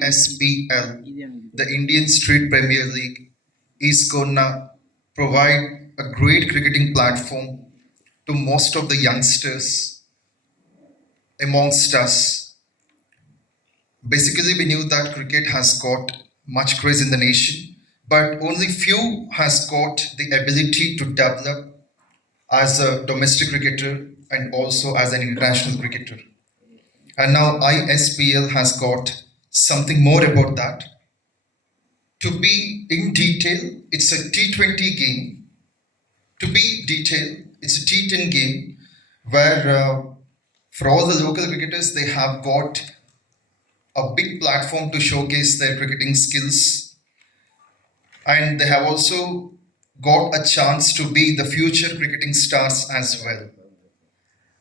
ISPL, the Indian Street Premier League, is gonna provide a great cricketing platform to most of the youngsters amongst us. Basically, we knew that cricket has got much craze in the nation, but only few has got the ability to develop as a domestic cricketer and also as an international cricketer. And now ISPL has got something more about that. To be in detail, it's a T20 game. To be detailed, it's a T10 game where for all the local cricketers, they have got a big platform to showcase their cricketing skills. And they have also got a chance to be the future cricketing stars as well.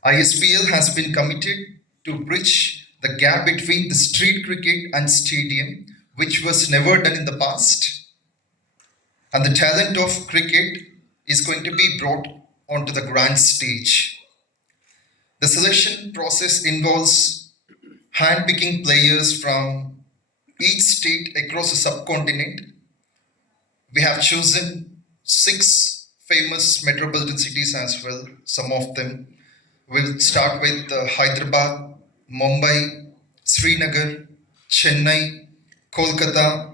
ISPL has been committed to bridge the gap between the street cricket and stadium, which was never done in the past. And the talent of cricket is going to be brought onto the grand stage. The selection process involves handpicking players from each state across the subcontinent. We have chosen 6 famous metropolitan cities as well, some of them. We'll start with Hyderabad, Mumbai, Srinagar, Chennai, Kolkata,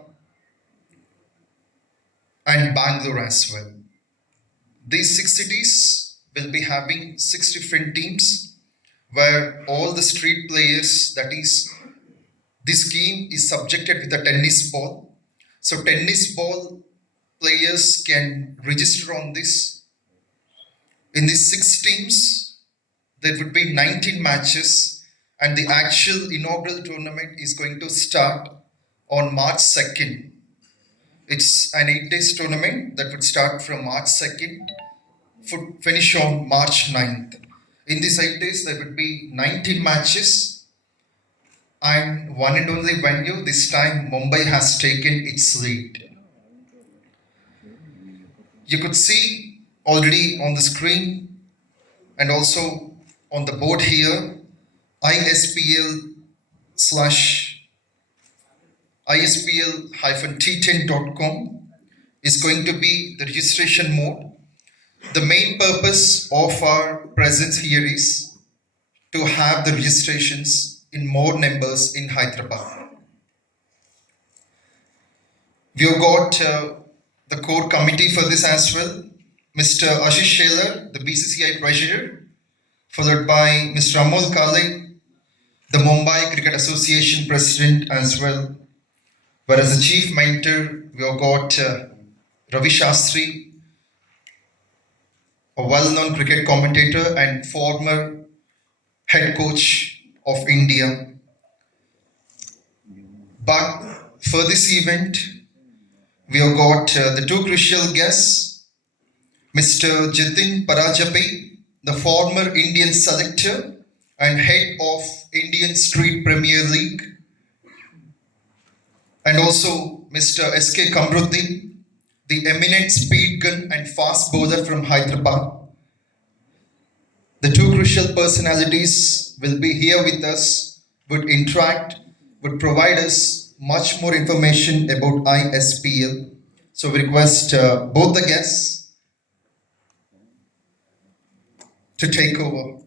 and Bangalore as well. These 6 cities will be having 6 different teams where all the street players, that is, this game is subjected with a tennis ball. So tennis ball players can register on this. In these 6 teams, there would be 19 matches, and the actual inaugural tournament is going to start on March 2nd. It's an 8 days tournament that would start from March 2nd, finish on March 9th. In these 8 days, there would be 19 matches, and one and only venue. This time, Mumbai has taken its lead. You could see already on the screen and also on the board here, ISPL-T10.com is going to be the registration mode. The main purpose of our presence here is to have the registrations in more numbers in Hyderabad. We have got the core committee for this as well. Mr. Ashish Shaler, the BCCI treasurer, followed by Mr. Amol Kale, the Mumbai Cricket Association president as well. Whereas the chief mentor, we have got Ravi Shastri, a well-known cricket commentator and former head coach of India. But for this event, we have got the 2 crucial guests, Mr. Jitin Parnjpe, the former Indian selector and head of Indian Street Premier League, and also Mr. SK Kamrudin, the eminent speed gun and fast bowler from Hyderabad. The 2 crucial personalities will be here with us, would interact, would provide us much more information about ISPL. So we request both the guests to take over.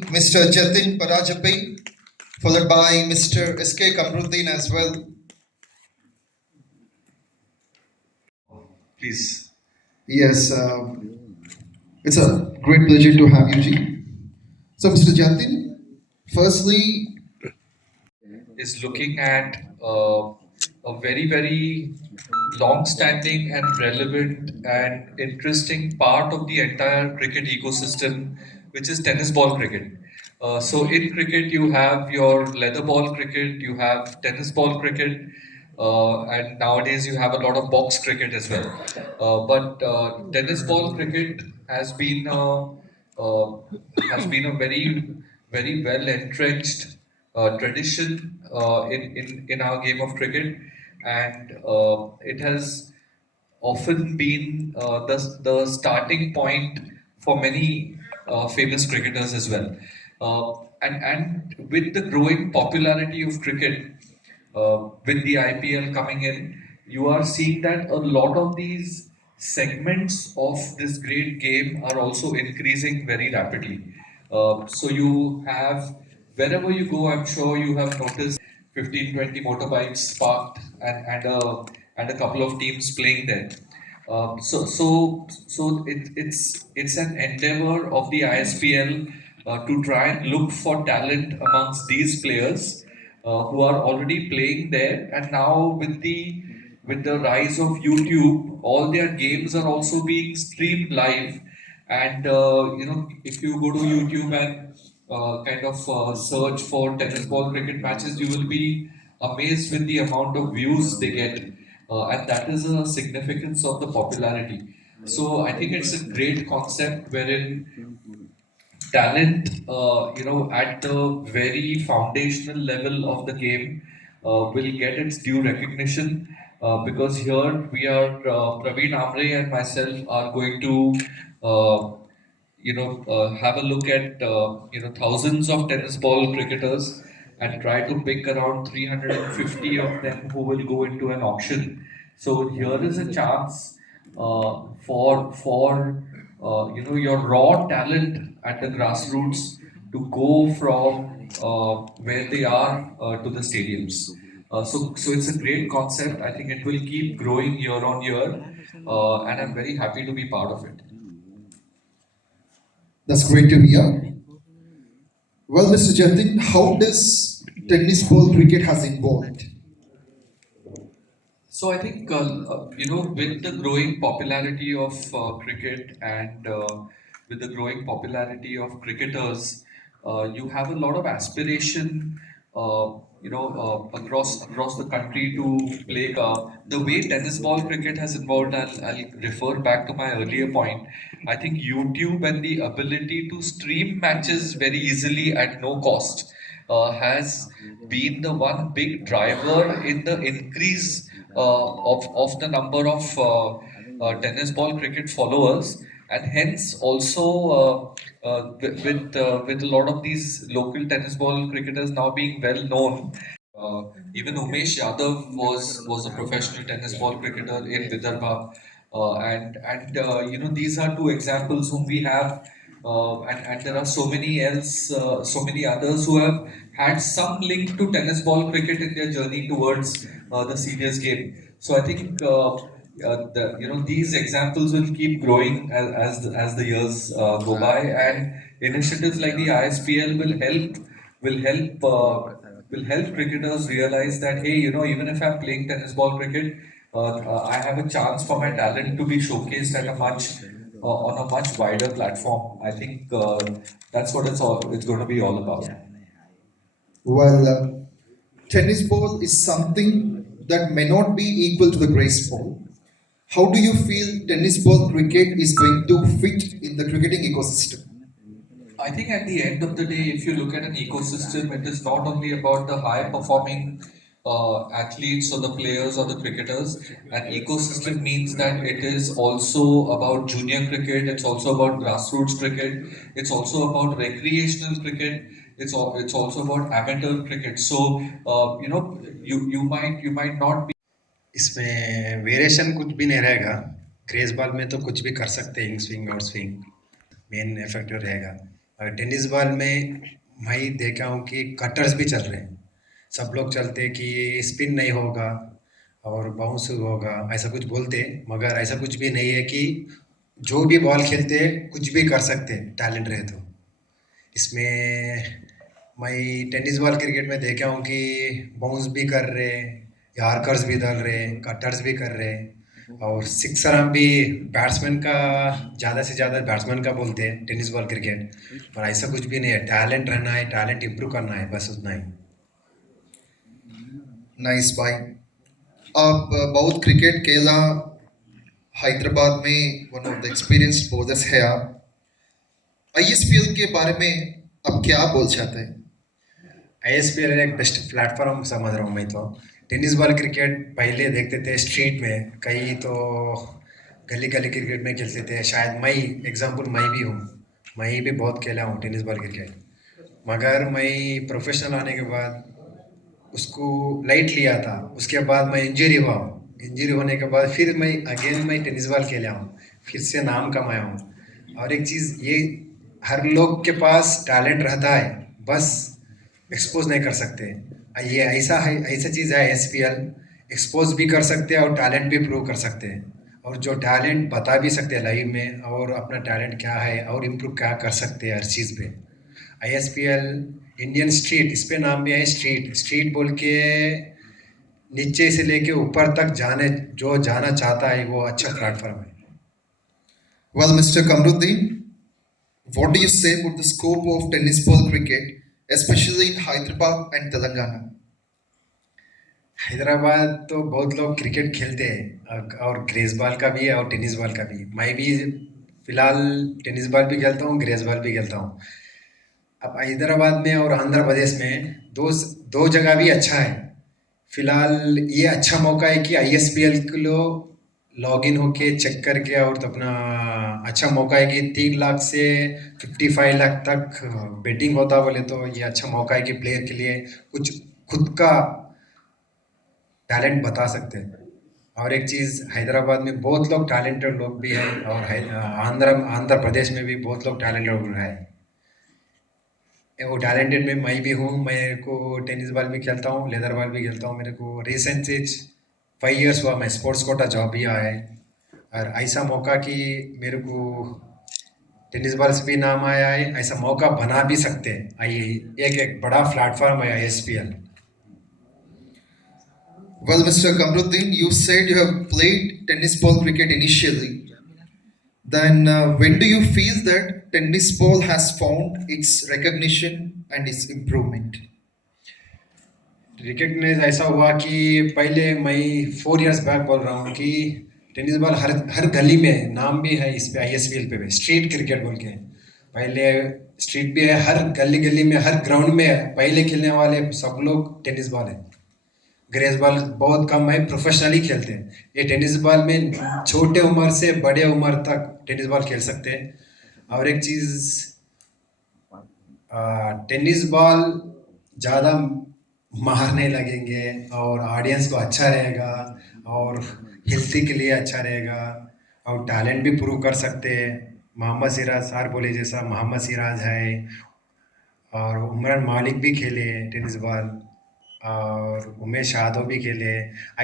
Mr. Jitin Parnjpe, followed by Mr. SK Kamrudin as well. Please. Yes, it's a great pleasure to have you, Ji. So, Mr. Jitin, firstly, is looking at a very, very long-standing and relevant and interesting part of the entire cricket ecosystem, which is tennis ball cricket. So in cricket, you have your leather ball cricket, you have tennis ball cricket, and nowadays you have a lot of box cricket as well. But tennis ball cricket has been a very, very well entrenched tradition in our game of cricket, and it has often been the starting point for many famous cricketers as well. And with the growing popularity of cricket, with the IPL coming in, you are seeing that a lot of these segments of this great game are also increasing very rapidly. So you have, wherever you go, I'm sure you have noticed 15, 20 motorbikes parked and a couple of teams playing there. It's an endeavor of the ISPL to try and look for talent amongst these players who are already playing there, and now with the rise of YouTube, all their games are also being streamed live. And if you go to YouTube and search for tennis ball cricket matches, you will be amazed with the amount of views they get, and that is a significance of the popularity. So I think it's a great concept wherein talent, at the very foundational level of the game, will get its due recognition. Because here we are, Praveen Amre and myself are going to, have a look at thousands of tennis ball cricketers and try to pick around 350 of them who will go into an auction. So here is a chance for your raw talent at the grassroots to go from where they are to the stadiums. So it's a great concept. I think it will keep growing year on year, and I'm very happy to be part of it. That's great to hear. Well, Mr. Jatin, how does tennis ball cricket has evolved? So I think with the growing popularity of cricket and with the growing popularity of cricketers, you have a lot of aspiration, across the country to play. The way tennis ball cricket has evolved, I'll refer back to my earlier point. I think YouTube and the ability to stream matches very easily at no cost has been the one big driver in the increase of the number of tennis ball cricket followers, and hence also with a lot of these local tennis ball cricketers now being well known. Even Umesh Yadav was a professional tennis ball cricketer in Vidarbha, and these are two examples whom we have, and there are so many others who have had some link to tennis ball cricket in their journey towards the serious game. So I think these examples will keep growing as the years go by, and initiatives like the ISPL will help will help cricketers realize that, hey, even if I'm playing tennis ball cricket, I have a chance for my talent to be showcased at a much on a much wider platform. I think that's what it's going to be all about. Well, tennis ball is something that may not be equal to the grace ball. How do you feel tennis ball cricket is going to fit in the cricketing ecosystem? I think at the end of the day, if you look at an ecosystem, it is not only about the high performing athletes or the players or the cricketers. An ecosystem means that it is also about junior cricket, it's also about grassroots cricket, it's also about recreational cricket, it's also about amateur cricket. So, you might not be. इसमें variation कुछ भी नहीं रहेगा। Craze ball में तो कुछ भी कर सकते हैं, in swing out swing main factor रहेगा। और टेनिस बॉल में मैं देखा हूँ कि कटर्स भी चल रहे हैं, सब लोग चलते हैं कि स्पिन नहीं होगा और बाउंस होगा, ऐसा कुछ बोलते हैं, मगर ऐसा कुछ भी नहीं है कि जो भी बॉल खेलते हैं कुछ भी कर सकते हैं, टैलेंट रहे तो। इसमें मैं टेनिस बॉल क्रिकेट में देखा हूँ कि बाउंस भी कर रहे हैं, यॉर्कर्स भी डाल रहे हैं, कटर्स भी कर रहे हैं, और सिक्सर हम भी बैट्समैन का ज़्यादा से ज़्यादा बैट्समैन का बोलते हैं टेनिस बॉल क्रिकेट। पर ऐसा कुछ भी नहीं है, टैलेंट रहना है, टैलेंट इम्प्रूव करना है, बस उतना ही। नाइस भाई। आप बहुत क्रिकेट खेला, हैदराबाद में one of the experienced bowlers है आप। आईएसपीएल के बारे में आप क्या बोल चाहते हैं? ISPL एक बेस्ट प्लेटफॉर्म समझ रहा हूँ मैं तो। टेनिस बॉल क्रिकेट पहले देखते थे स्ट्रीट में, कई तो गली गली क्रिकेट में खेलते थे। शायद मैं एग्जांपल मैं भी हूँ, मैं भी बहुत खेला हूँ टेनिस बॉल क्रिकेट। मगर मैं प्रोफेशनल आने के बाद उसको लाइट लिया था, उसके बाद मैं इंजरी होने के बाद फिर मैं टेनिस बॉल खेला हूँ, फिर से नाम कमाया हूँ। और एक चीज़ ये, हर लोग के पास टैलेंट रहता है, बस एक्सपोज नहीं कर सकते। ये ऐसा है, ऐसा चीज़ है एसपीएल, एक्सपोज भी कर सकते हैं और टैलेंट भी प्रूव कर सकते हैं। और जो टैलेंट बता भी सकते हैं लाइव में, और अपना टैलेंट क्या है और इम्प्रूव क्या कर सकते हैं हर चीज़ पे। आईएसपीएल इंडियन स्ट्रीट, इस पे नाम भी है स्ट्रीट, स्ट्रीट बोल के नीचे से लेके ऊपर तक जो जाना चाहता है वो अच्छा प्लेटफॉर्म है। Well, Mr. Kamrudin, what do you say about the scope of tennis ball cricket, especially in Hyderabad and Telangana? Hyderabad तो बहुत लोग क्रिकेट खेलते हैं, और ग्रेस बॉल का भी है और टेनिस बॉल का भी। मैं भी फिलहाल टेनिस बॉल भी खेलता हूँ, ग्रेस बॉल भी खेलता हूँ। अब हैदराबाद में और आंध्र प्रदेश में दो दो जगह भी अच्छा है। फिलहाल ये अच्छा मौका है कि आईएसपीएल को लॉग इन होके चेक करके, और तो अपना अच्छा मौका है कि 3 लाख से 55 लाख तक बेटिंग होता बोले तो ये अच्छा मौका है कि प्लेयर के लिए कुछ खुद का टैलेंट बता सकते हैं। और एक चीज़, हैदराबाद में बहुत लोग टैलेंटेड लोग भी हैं, और आंध्र प्रदेश में भी बहुत लोग टैलेंटेड लोग हैं। वो टैलेंटेड में मैं भी हूँ। मेरे को टेनिस बॉल भी खेलता हूँ, लेदर बॉल भी खेलता हूँ। मेरे को रिसेंट 5 इयर्स हुआ, मैं स्पोर्ट्स कोटा जॉब भी आया है। और ऐसा मौका कि मेरे को टेनिस बॉल से भी नाम आया है, ऐसा मौका बना भी सकते हैं। आइए, एक बड़ा प्लेटफॉर्म है ISPL. Well, Mr. Kamrudin, you said you have played tennis ball cricket initially. Then, when do you feel that tennis ball has found its recognition and its improvement? Recognise ऐसा हुआ कि पहले मैं 4 इयर्स बैक बोल रहा हूँ कि tennis ball हर हर गली में नाम भी है, इस पे आईएसपीएल पे भी स्ट्रीट क्रिकेट बोल के। पहले स्ट्रीट भी है, हर गली गली में, हर ग्राउंड में है। पहले खेलने वाले सब लोग टेनिस बॉल है, ग्रेस बॉल बहुत कम है, प्रोफेशनली खेलते हैं। ये टेनिस बॉल में छोटे उम्र से बड़े उम्र तक टेनिस बॉल खेल सकते हैं। और एक चीज़, टेनिस बॉल ज़्यादा मार नहीं लगेंगे, और ऑडियंस को अच्छा रहेगा, और हेल्थी के लिए अच्छा रहेगा, और टैलेंट भी प्रूव कर सकते हैं। मोहम्मद सिराज सर बोले जैसा मोहम्मद सिराज है, और उमरान मालिक भी खेले टेनिस बॉल, और उमेश यादव भी खेले।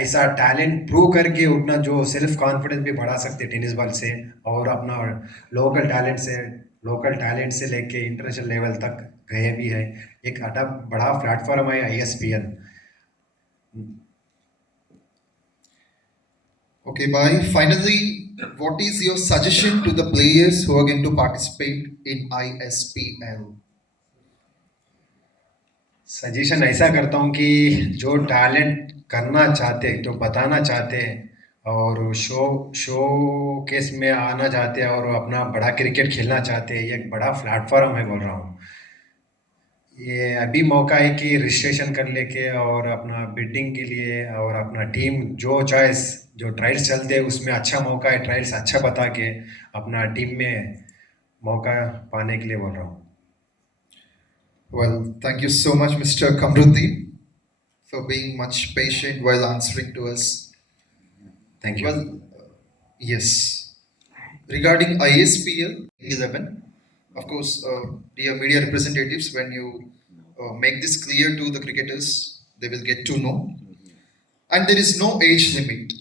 ऐसा टैलेंट प्रूव करके उतना जो सेल्फ कॉन्फिडेंस भी बढ़ा सकते टेनिस बॉल से, और अपना लोकल टैलेंट से लेके इंटरनेशनल लेवल तक गए भी है। एक बड़ा प्लेटफॉर्म है ISPL. Okay, bye. Finally, what is your suggestion to the players who are going to participate in ISPL? Suggestion ऐसा करता हूँ कि जो टैलेंट करना चाहते, जो बताना चाहते हैं, और शो केस में आना चाहते हैं, और अपना बड़ा क्रिकेट खेलना चाहते हैं, ये एक बड़ा प्लेटफॉर्म है बोल रहा हूँ। ये अभी मौका है कि रजिस्ट्रेशन कर लेके, और अपना बिडिंग के लिए, और अपना टीम जो चॉइस, जो ट्रायल्स चलते हैं उसमें अच्छा मौका है, ट्रायल्स अच्छा बता के अपना टीम में मौका पाने के लिए बोल रहा हूँ। Well, thank you so much, Mr. Kamrudin, for being much patient while answering to us. Thank you. Well, yes. Regarding ISPL 11, of course, dear media representatives, when you make this clear to the cricketers, they will get to know. And there is no age limit.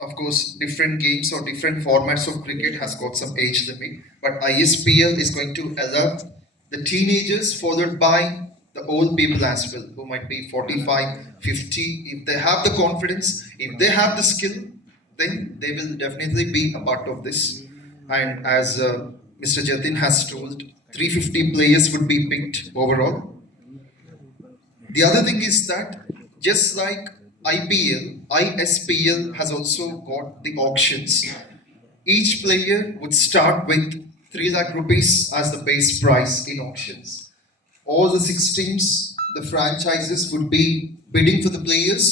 Of course, different games or different formats of cricket has got some age limit, but ISPL is going to allow the teenagers followed by the old people as well, who might be 45, 50. If they have the confidence, if they have the skill, then they will definitely be a part of this. And as Mr. Jatin has told, 350 players would be picked overall. The other thing is that just like ISPL has also got the auctions. Each player would start with 3 lakh rupees as the base price in auctions. All the 6 teams, the franchises would be bidding for the players,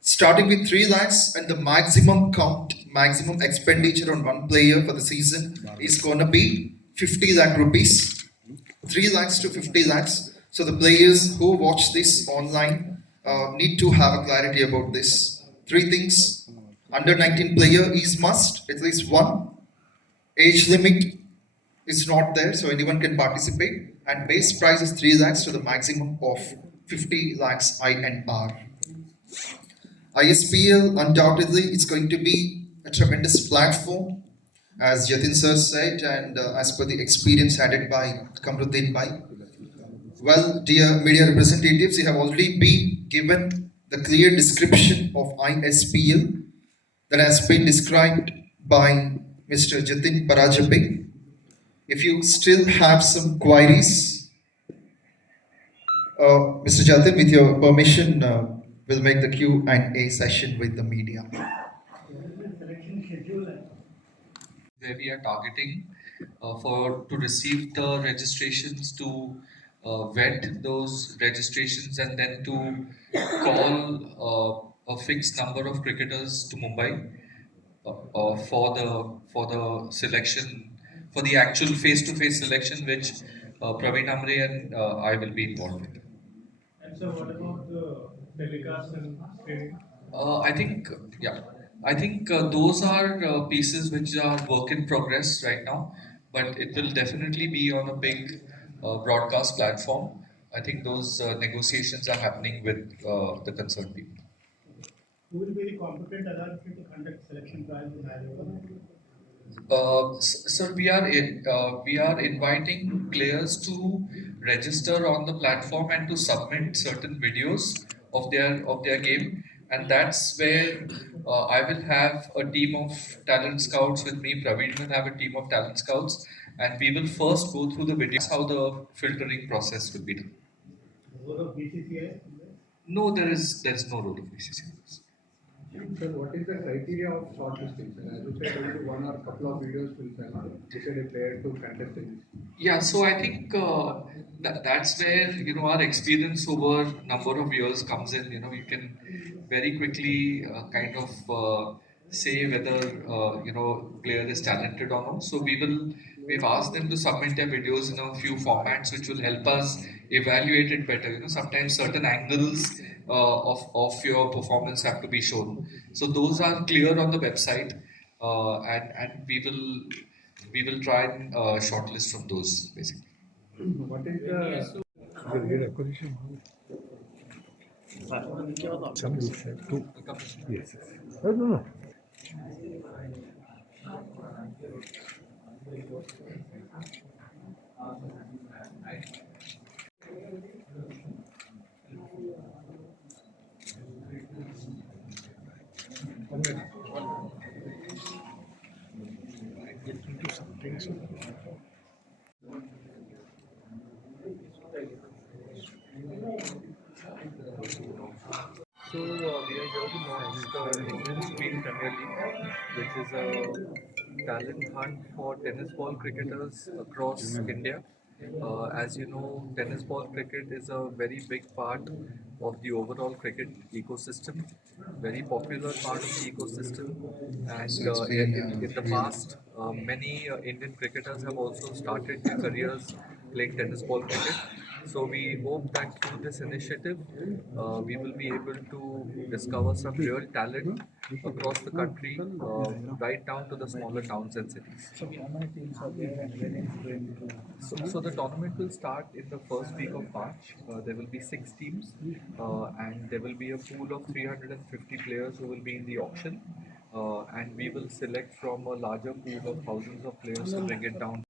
starting with 3 lakhs, and the maximum expenditure on one player for the season is gonna be 50 lakh rupees. 3 lakhs to 50 lakhs. So the players who watch this online, need to have a clarity about this. Three things: under 19 player is must, at least one. Age limit is not there, so anyone can participate. And base price is 3 lakhs to the maximum of 50 lakhs INR. ISPL undoubtedly is going to be a tremendous platform, as Jatin sir said, and as per the experience added by Kamrudin bhai. Well, dear media representatives, you have already been given the clear description of ISPL that has been described by Mr. Jatin Parajapik. If you still have some queries, Mr. Jatin, with your permission, we'll make the Q&A session with the media. Where we are targeting for to receive the registrations, to vet those registrations, and then to call a fixed number of cricketers to Mumbai for the selection, for the actual face-to-face selection, which Praveen Amre and I will be involved with. And so, what about the telecast and streaming? I think, yeah, I think those are pieces which are work in progress right now, but it will definitely be on a big broadcast platform. I think those negotiations are happening with the concerned people. Who will be the competent authority to conduct selection trials in Hyderabad? Sir, we are inviting players to register on the platform and to submit certain videos of their game, and that's where I will have a team of talent scouts with me. Praveen will have a team of talent scouts, and we will first go through the videos. How the filtering process will be done. Role of BCCI? No, there is no role of BCCI. Sir, what is the criteria of shortlisting? As you said, only one or couple of videos will decide a player to contest in this. Yeah, so I think that's where our experience over number of years comes in. You can very quickly kind of say whether player is talented or not. So we've asked them to submit their videos in a few formats which will help us evaluate it better. Sometimes certain angles of your performance have to be shown. So those are clear on the website, and we will try and shortlist from those basically. What is the So we are here to launch the Indian Screen Premier League, which is a talent hunt for tennis ball cricketers across India. As you know, tennis ball cricket is a very big part of the overall cricket ecosystem, very popular part of the ecosystem. And So it's been, in the past, many Indian cricketers have also started their careers playing tennis ball cricket. So we hope that through this initiative, we will be able to discover some real talent across the country, right down to the smaller towns and cities. So, how many teams are there and when is going to? So the tournament will start in the first week of March. There will be 6 teams, and there will be a pool of 350 players who will be in the auction, and we will select from a larger pool of thousands of players to bring it down